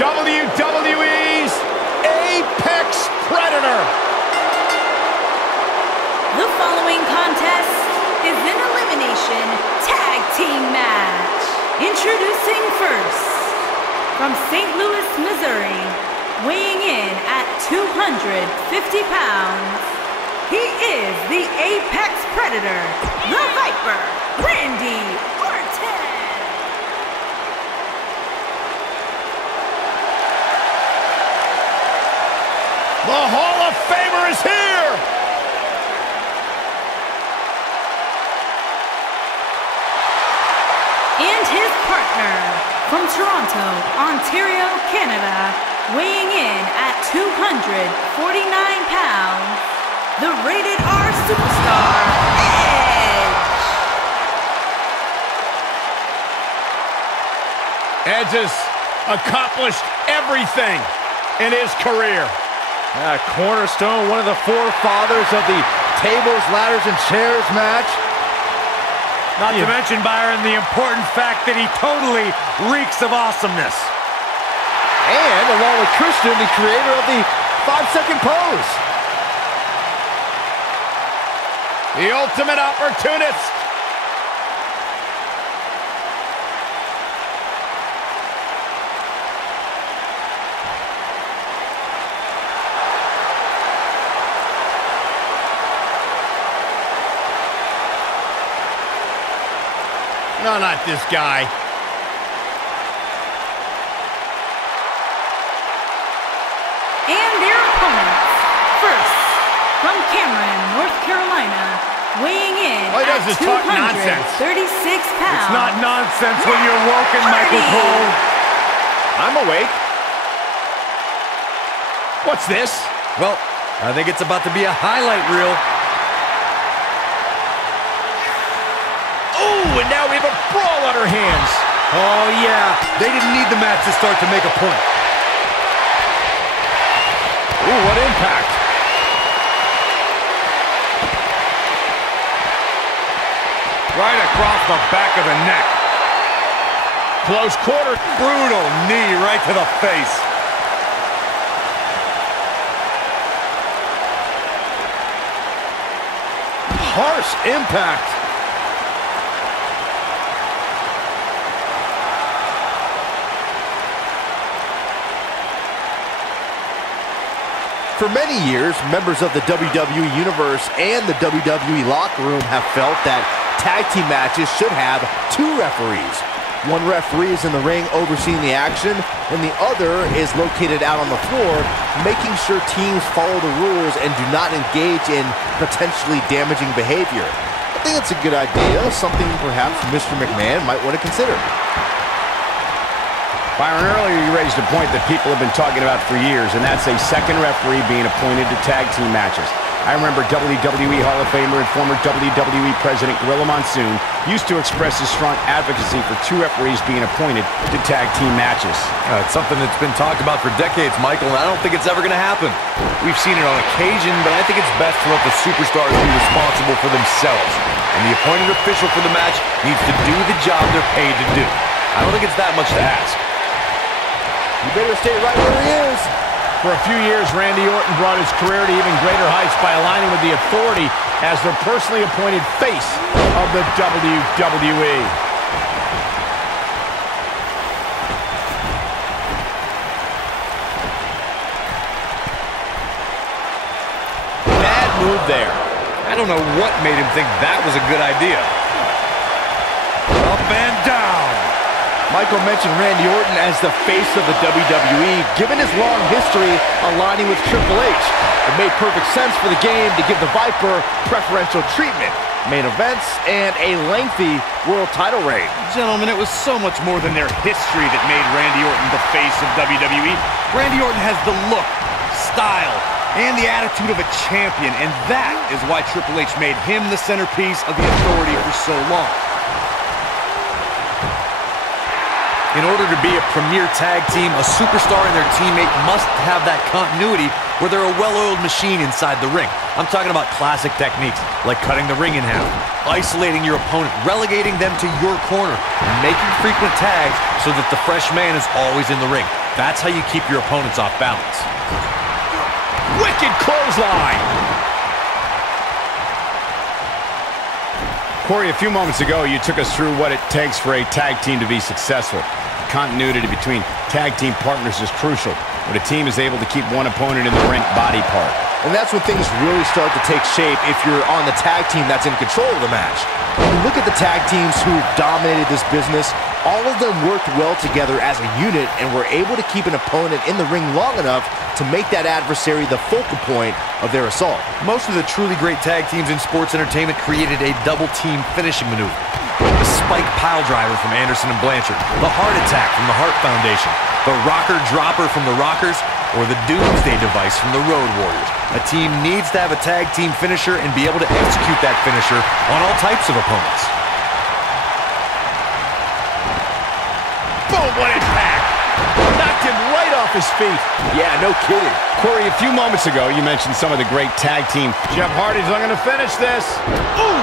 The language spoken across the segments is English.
WWE's Apex Predator. The following contest is an elimination tag team match. Introducing first, from St. Louis, Missouri, weighing in at 250 pounds, he is the Apex Predator, the Viper, Randy Orton. The Hall of Famer is here! And his partner, from Toronto, Ontario, Canada, weighing in at 249 pounds, the Rated R Superstar, Edge! Edge has accomplished everything in his career. Cornerstone, one of the forefathers of the tables, ladders, and chairs match. Not to mention, Byron, the important fact that he totally reeks of awesomeness. And along with Christian, the creator of the 5-second pose. The ultimate opportunist. No, not this guy. And their opponents. First, from Cameron, North Carolina, weighing in All he does at is talk nonsense. 236 pounds. It's not nonsense when you're woken, Michael Cole. I'm awake. What's this? Well, I think it's about to be a highlight reel. And now we have a brawl on our hands. Oh, yeah. They didn't need the match to start to make a point. Ooh, what impact. Right across the back of the neck. Close quarter. Brutal knee right to the face. Harsh impact. For many years, members of the WWE Universe and the WWE Locker Room have felt that tag team matches should have two referees. One referee is in the ring overseeing the action, and the other is located out on the floor, making sure teams follow the rules and do not engage in potentially damaging behavior. I think it's a good idea, something perhaps Mr. McMahon might want to consider. Byron, earlier you raised a point that people have been talking about for years, and that's a second referee being appointed to tag team matches. I remember WWE Hall of Famer and former WWE President Gorilla Monsoon used to express his strong advocacy for two referees being appointed to tag team matches. It's something that's been talked about for decades, Michael, and I don't think it's ever going to happen. We've seen it on occasion, but I think it's best to let the superstars be responsible for themselves. And the appointed official for the match needs to do the job they're paid to do. I don't think it's that much to ask. You better stay right where he is. For a few years, Randy Orton brought his career to even greater heights by aligning with the Authority as their personally appointed face of the WWE. Bad move there. I don't know what made him think that was a good idea. Up and down. Michael mentioned Randy Orton as the face of the WWE. Given his long history aligning with Triple H, it made perfect sense for the game to give the Viper preferential treatment, main events, and a lengthy world title reign. Gentlemen, it was so much more than their history that made Randy Orton the face of WWE. Randy Orton has the look, style, and the attitude of a champion, and that is why Triple H made him the centerpiece of the Authority for so long. In order to be a premier tag team, a superstar and their teammate must have that continuity where they're a well-oiled machine inside the ring. I'm talking about classic techniques like cutting the ring in half, isolating your opponent, relegating them to your corner, and making frequent tags so that the fresh man is always in the ring. That's how you keep your opponents off balance. Wicked clothesline. Corey, a few moments ago, you took us through what it takes for a tag team to be successful. Continuity between tag team partners is crucial, but a team is able to keep one opponent in the ring body part. And that's when things really start to take shape if you're on the tag team that's in control of the match. When you look at the tag teams who dominated this business, all of them worked well together as a unit and were able to keep an opponent in the ring long enough to make that adversary the focal point of their assault. Most of the truly great tag teams in sports entertainment created a double team finishing maneuver. The spike pile driver from Anderson and Blanchard, the heart attack from the Hart Foundation, the rocker dropper from the Rockers, or the Doomsday device from the Road Warriors. A team needs to have a tag team finisher and be able to execute that finisher on all types of opponents. Boom, what impact! Knocked him right off his feet. Yeah, no kidding. Corey, a few moments ago, you mentioned some of the great tag team. Jeff Hardy's not going to finish this. Ooh!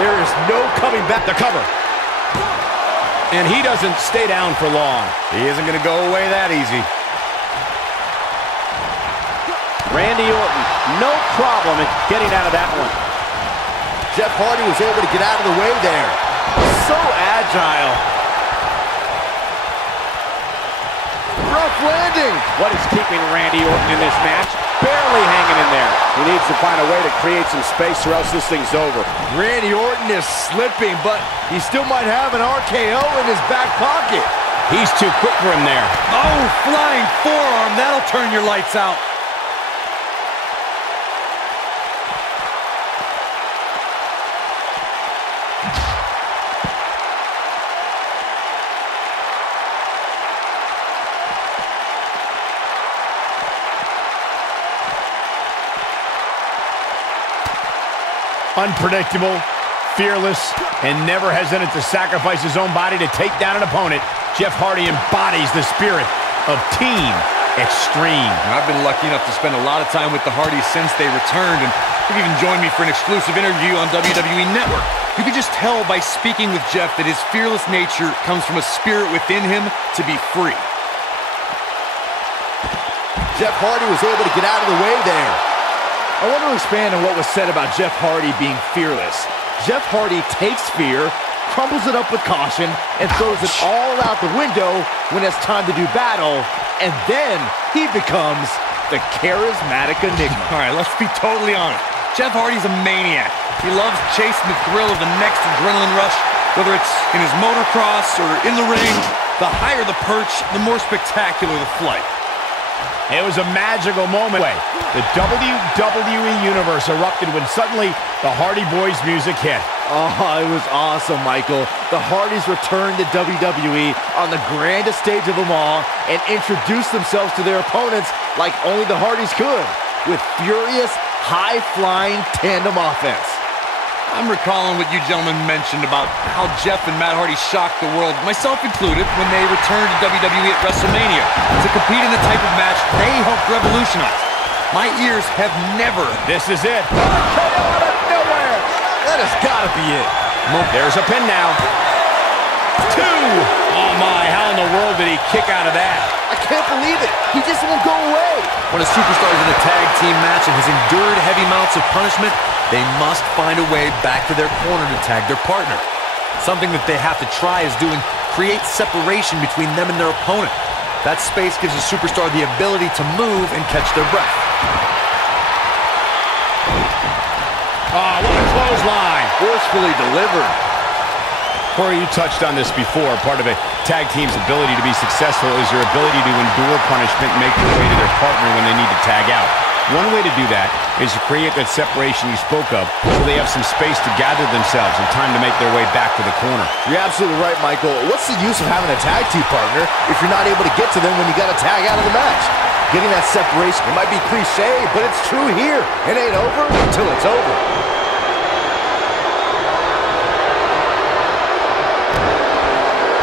There is no coming back. The cover. And he doesn't stay down for long. He isn't going to go away that easy. Randy Orton, no problem in getting out of that one. Jeff Hardy was able to get out of the way there. So agile. Rough landing. What is keeping Randy Orton in this match? Barely hanging in there. He needs to find a way to create some space or else this thing's over. Randy Orton is slipping, but he still might have an RKO in his back pocket. He's too quick for him there. Oh, flying forearm. That'll turn your lights out. Unpredictable, fearless, and never hesitant to sacrifice his own body to take down an opponent, Jeff Hardy embodies the spirit of Team Extreme. I've been lucky enough to spend a lot of time with the Hardys since they returned, and they've even joined me for an exclusive interview on WWE Network. You can just tell by speaking with Jeff that his fearless nature comes from a spirit within him to be free. Jeff Hardy was able to get out of the way there. I want to expand on what was said about Jeff Hardy being fearless. Jeff Hardy takes fear, crumbles it up with caution, and throws it all out the window when it's time to do battle, and then he becomes the charismatic enigma. All right, let's be totally honest. Jeff Hardy's a maniac. He loves chasing the thrill of the next adrenaline rush, whether it's in his motocross or in the ring. The higher the perch, the more spectacular the flight. It was a magical moment. The WWE Universe erupted when suddenly the Hardy Boys music hit. Oh, it was awesome, Michael. The Hardys returned to WWE on the grandest stage of them all and introduced themselves to their opponents like only the Hardys could, with furious, high-flying tandem offense. I'm recalling what you gentlemen mentioned about how Jeff and Matt Hardy shocked the world, myself included, when they returned to WWE at WrestleMania to compete in the type of match they helped revolutionize. My ears have never... This is it. KO out of nowhere! That has got to be it. There's a pin now. 2! Oh my, how in the world did he kick out of that? I can't believe it. He just won't go away. When a superstar is in a tag team match and has endured heavy amounts of punishment, they must find a way back to their corner to tag their partner. Something that they have to try is doing create separation between them and their opponent. That space gives a superstar the ability to move and catch their breath. Oh, what a clothesline. Forcefully delivered. Corey, you touched on this before. Part of a tag team's ability to be successful is their ability to endure punishment and make their way to their partner when they need to tag out. One way to do that is to create that separation you spoke of so they have some space to gather themselves and time to make their way back to the corner. You're absolutely right, Michael. What's the use of having a tag team partner if you're not able to get to them when you got to tag out of the match? Getting that separation, it might be cliche, but it's true here. It ain't over until it's over.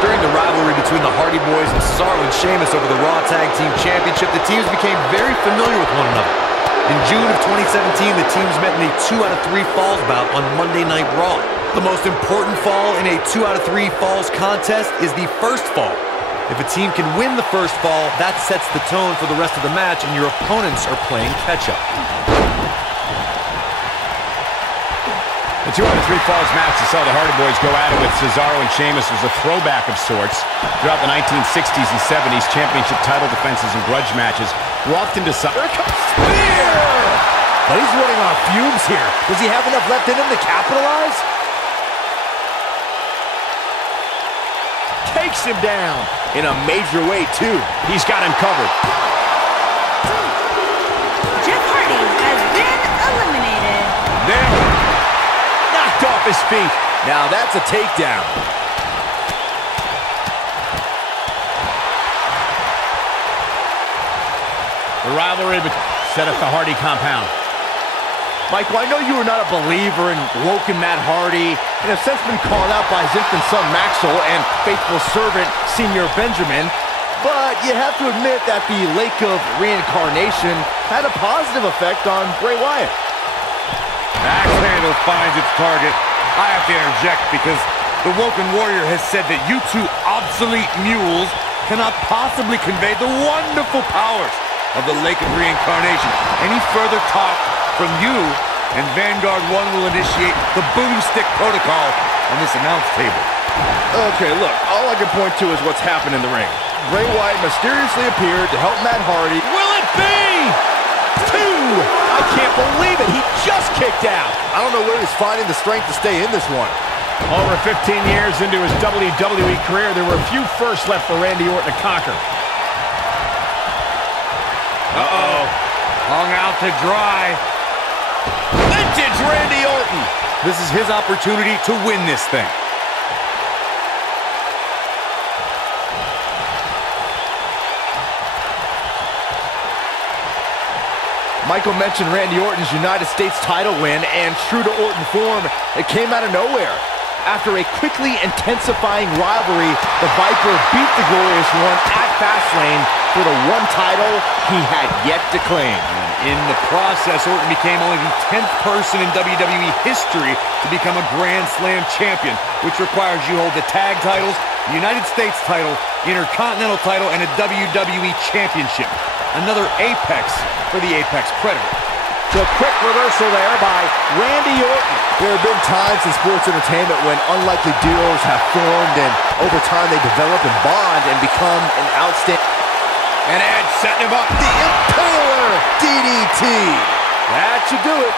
During the rivalry between the Hardy Boys and Cesaro and Sheamus over the Raw Tag Team Championship, the teams became very familiar with one another. In June of 2017, the teams met in a 2 out of 3 falls bout on Monday Night Raw. The most important fall in a 2 out of 3 falls contest is the first fall. If a team can win the first fall, that sets the tone for the rest of the match, and your opponents are playing catch-up. The 2 out of 3 falls match that saw the Hardy Boys go at it with Cesaro and Sheamus was a throwback of sorts. Throughout the 1960s and 70s, championship title defenses and grudge matches were often decided. Here comes Spear! But he's running on fumes here. Does he have enough left in him to capitalize? Takes him down in a major way, too. He's got him covered. Jeff Hardy has been eliminated. There. Knocked off his feet. Now that's a takedown. The rivalry set at the Hardy compound. Michael, I know you were not a believer in Woken Matt Hardy, and have since been called out by his infant son Maxwell and faithful servant Senior Benjamin, but you have to admit that the Lake of Reincarnation had a positive effect on Bray Wyatt. Axe handle finds its target. I have to interject because the Woken Warrior has said that you two obsolete mules cannot possibly convey the wonderful powers of the Lake of Reincarnation. Any further talk from you, and Vanguard 1 will initiate the boomstick protocol on this announce table. Okay, look, all I can point to is what's happened in the ring. Bray Wyatt mysteriously appeared to help Matt Hardy. Will it be 2? I can't believe it. He just kicked out. I don't know where he's finding the strength to stay in this one. Over 15 years into his WWE career, there were a few firsts left for Randy Orton to conquer. Uh-oh. Hung out to dry. Vintage Randy Orton. This is his opportunity to win this thing. Michael mentioned Randy Orton's United States title win, and true to Orton form, it came out of nowhere. After a quickly intensifying rivalry, the Viper beat the Glorious One at Fastlane for the one title he had yet to claim. In the process, Orton became only the 10th person in WWE history to become a Grand Slam champion, which requires you hold the tag titles, the United States title, Intercontinental title, and a WWE championship. Another apex for the Apex Predator. So quick reversal there by Randy Orton. There have been times in sports entertainment when unlikely duos have formed, and over time they develop and bond and become an outstanding... And Edge setting him up. The Impaler DDT. That should do it.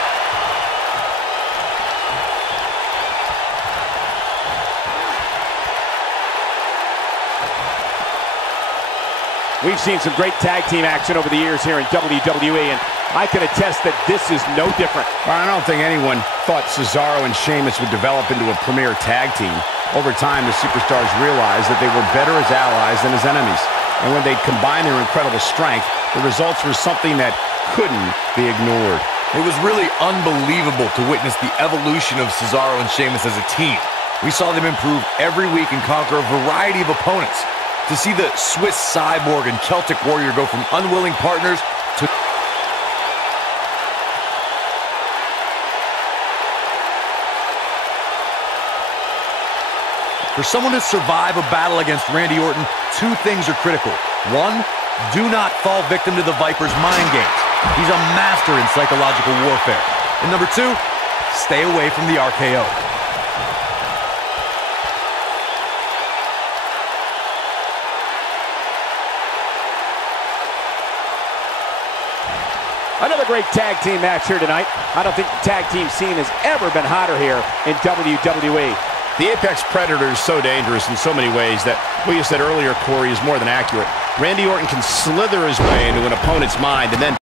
We've seen some great tag team action over the years here in WWE, and I can attest that this is no different. I don't think anyone thought Cesaro and Sheamus would develop into a premier tag team. Over time, the superstars realized that they were better as allies than as enemies. And when they combined their incredible strength, the results were something that couldn't be ignored. It was really unbelievable to witness the evolution of Cesaro and Sheamus as a team. We saw them improve every week and conquer a variety of opponents. To see the Swiss Cyborg and Celtic Warrior go from unwilling partners to... For someone to survive a battle against Randy Orton, 2 things are critical. 1, do not fall victim to the Viper's mind games. He's a master in psychological warfare. And number 2, stay away from the RKO. Another great tag team match here tonight. I don't think the tag team scene has ever been hotter here in WWE. The Apex Predator is so dangerous in so many ways that what you said earlier, Corey, is more than accurate. Randy Orton can slither his way into an opponent's mind and then